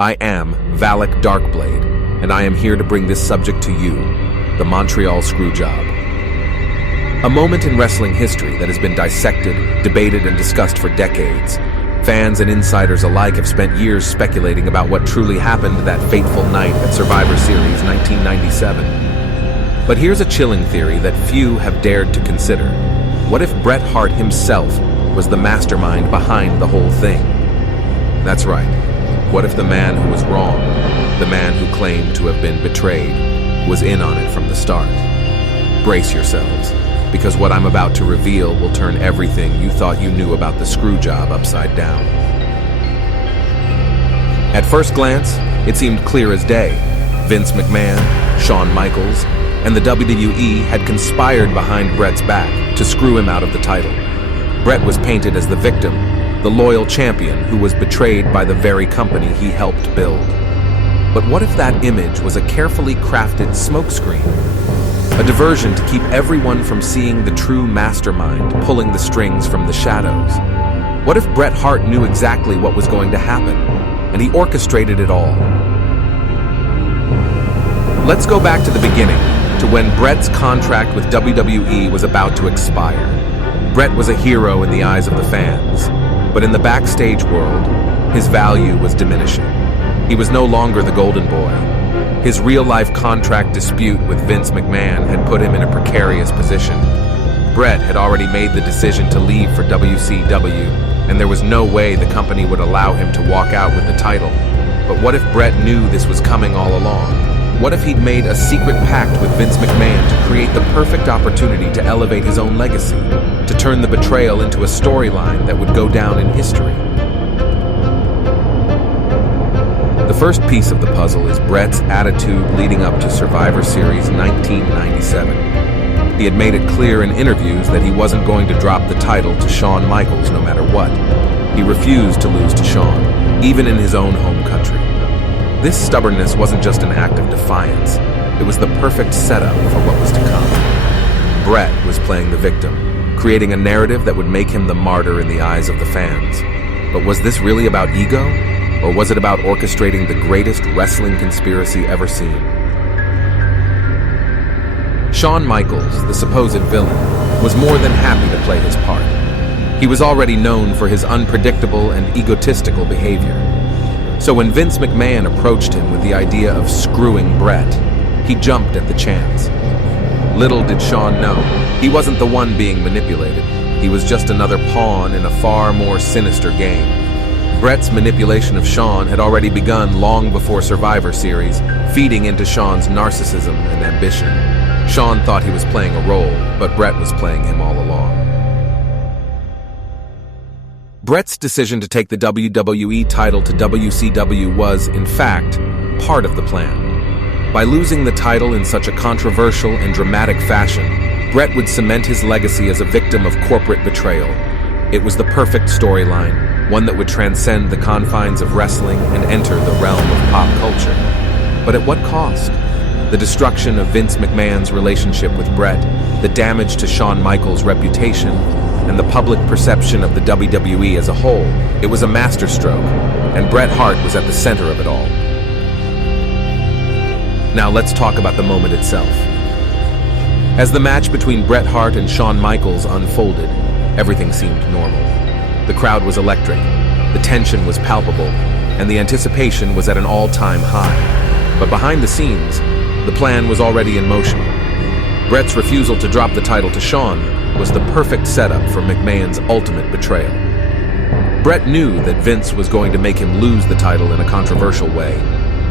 I am Valek Darkblade, and I am here to bring this subject to you, the Montreal Screwjob. A moment in wrestling history that has been dissected, debated, and discussed for decades. Fans and insiders alike have spent years speculating about what truly happened that fateful night at Survivor Series 1997. But here's a chilling theory that few have dared to consider. What if Bret Hart himself was the mastermind behind the whole thing? That's right. What if the man who was wrong, the man who claimed to have been betrayed, was in on it from the start? Brace yourselves, because what I'm about to reveal will turn everything you thought you knew about the Screwjob upside down. At first glance, it seemed clear as day. Vince McMahon, Shawn Michaels, and the WWE had conspired behind Bret's back to screw him out of the title. Bret was painted as the victim, the loyal champion who was betrayed by the very company he helped build. But what if that image was a carefully crafted smokescreen? A diversion to keep everyone from seeing the true mastermind pulling the strings from the shadows? What if Bret Hart knew exactly what was going to happen, and he orchestrated it all? Let's go back to the beginning, to when Bret's contract with WWE was about to expire. Bret was a hero in the eyes of the fans. But in the backstage world, his value was diminishing. He was no longer the golden boy. His real-life contract dispute with Vince McMahon had put him in a precarious position. Bret had already made the decision to leave for WCW, and there was no way the company would allow him to walk out with the title. But what if Bret knew this was coming all along? What if he'd made a secret pact with Vince McMahon to create the perfect opportunity to elevate his own legacy, to turn the betrayal into a storyline that would go down in history? The first piece of the puzzle is Bret's attitude leading up to Survivor Series 1997. He had made it clear in interviews that he wasn't going to drop the title to Shawn Michaels no matter what. He refused to lose to Shawn, even in his own home country. This stubbornness wasn't just an act of defiance. It was the perfect setup for what was to come. Bret was playing the victim, creating a narrative that would make him the martyr in the eyes of the fans. But was this really about ego? Or was it about orchestrating the greatest wrestling conspiracy ever seen? Shawn Michaels, the supposed villain, was more than happy to play his part. He was already known for his unpredictable and egotistical behavior. So when Vince McMahon approached him with the idea of screwing Bret, he jumped at the chance. Little did Shawn know, he wasn't the one being manipulated. He was just another pawn in a far more sinister game. Bret's manipulation of Shawn had already begun long before Survivor Series, feeding into Shawn's narcissism and ambition. Shawn thought he was playing a role, but Bret was playing him all along. Bret's decision to take the WWE title to WCW was, in fact, part of the plan. By losing the title in such a controversial and dramatic fashion, Bret would cement his legacy as a victim of corporate betrayal. It was the perfect storyline, one that would transcend the confines of wrestling and enter the realm of pop culture. But at what cost? The destruction of Vince McMahon's relationship with Bret, the damage to Shawn Michaels' reputation, and the public perception of the WWE as a whole. It was a masterstroke, and Bret Hart was at the center of it all. Now let's talk about the moment itself. As the match between Bret Hart and Shawn Michaels unfolded, everything seemed normal. The crowd was electric, the tension was palpable, and the anticipation was at an all-time high. But behind the scenes, the plan was already in motion. Bret's refusal to drop the title to Shawn was the perfect setup for McMahon's ultimate betrayal. Bret knew that Vince was going to make him lose the title in a controversial way,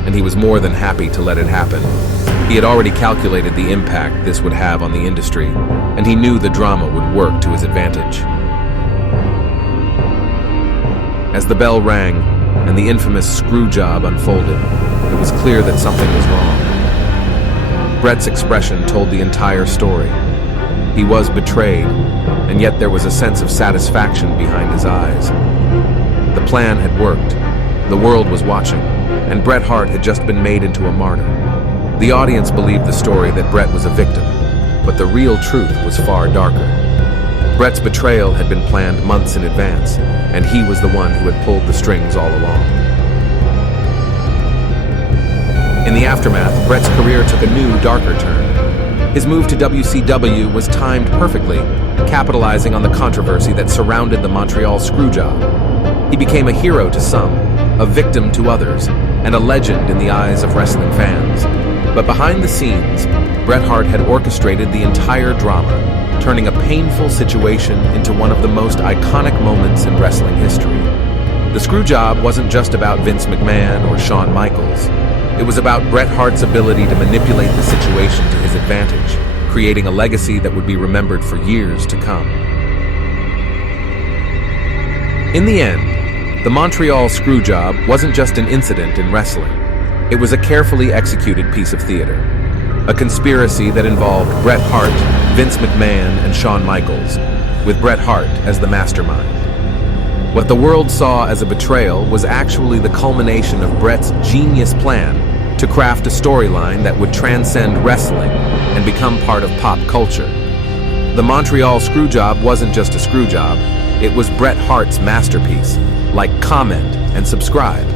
and he was more than happy to let it happen. He had already calculated the impact this would have on the industry, and he knew the drama would work to his advantage. As the bell rang and the infamous Screwjob unfolded, it was clear that something was wrong. Bret's expression told the entire story. He was betrayed, and yet there was a sense of satisfaction behind his eyes. The plan had worked. The world was watching, and Bret Hart had just been made into a martyr. The audience believed the story that Bret was a victim, but the real truth was far darker. Bret's betrayal had been planned months in advance, and he was the one who had pulled the strings all along. aftermath, Bret's career took a new, darker turn. His move to WCW was timed perfectly, capitalizing on the controversy that surrounded the Montreal Screwjob. He became a hero to some, a victim to others, and a legend in the eyes of wrestling fans. But behind the scenes, Bret Hart had orchestrated the entire drama, turning a painful situation into one of the most iconic moments in wrestling history. The Screwjob wasn't just about Vince McMahon or Shawn Michaels. It was about Bret Hart's ability to manipulate the situation to his advantage, creating a legacy that would be remembered for years to come. In the end, the Montreal Screwjob wasn't just an incident in wrestling. It was a carefully executed piece of theater. A conspiracy that involved Bret Hart, Vince McMahon, and Shawn Michaels, with Bret Hart as the mastermind. What the world saw as a betrayal was actually the culmination of Bret's genius plan to craft a storyline that would transcend wrestling and become part of pop culture. The Montreal Screwjob wasn't just a screwjob, it was Bret Hart's masterpiece. Like, comment, and subscribe.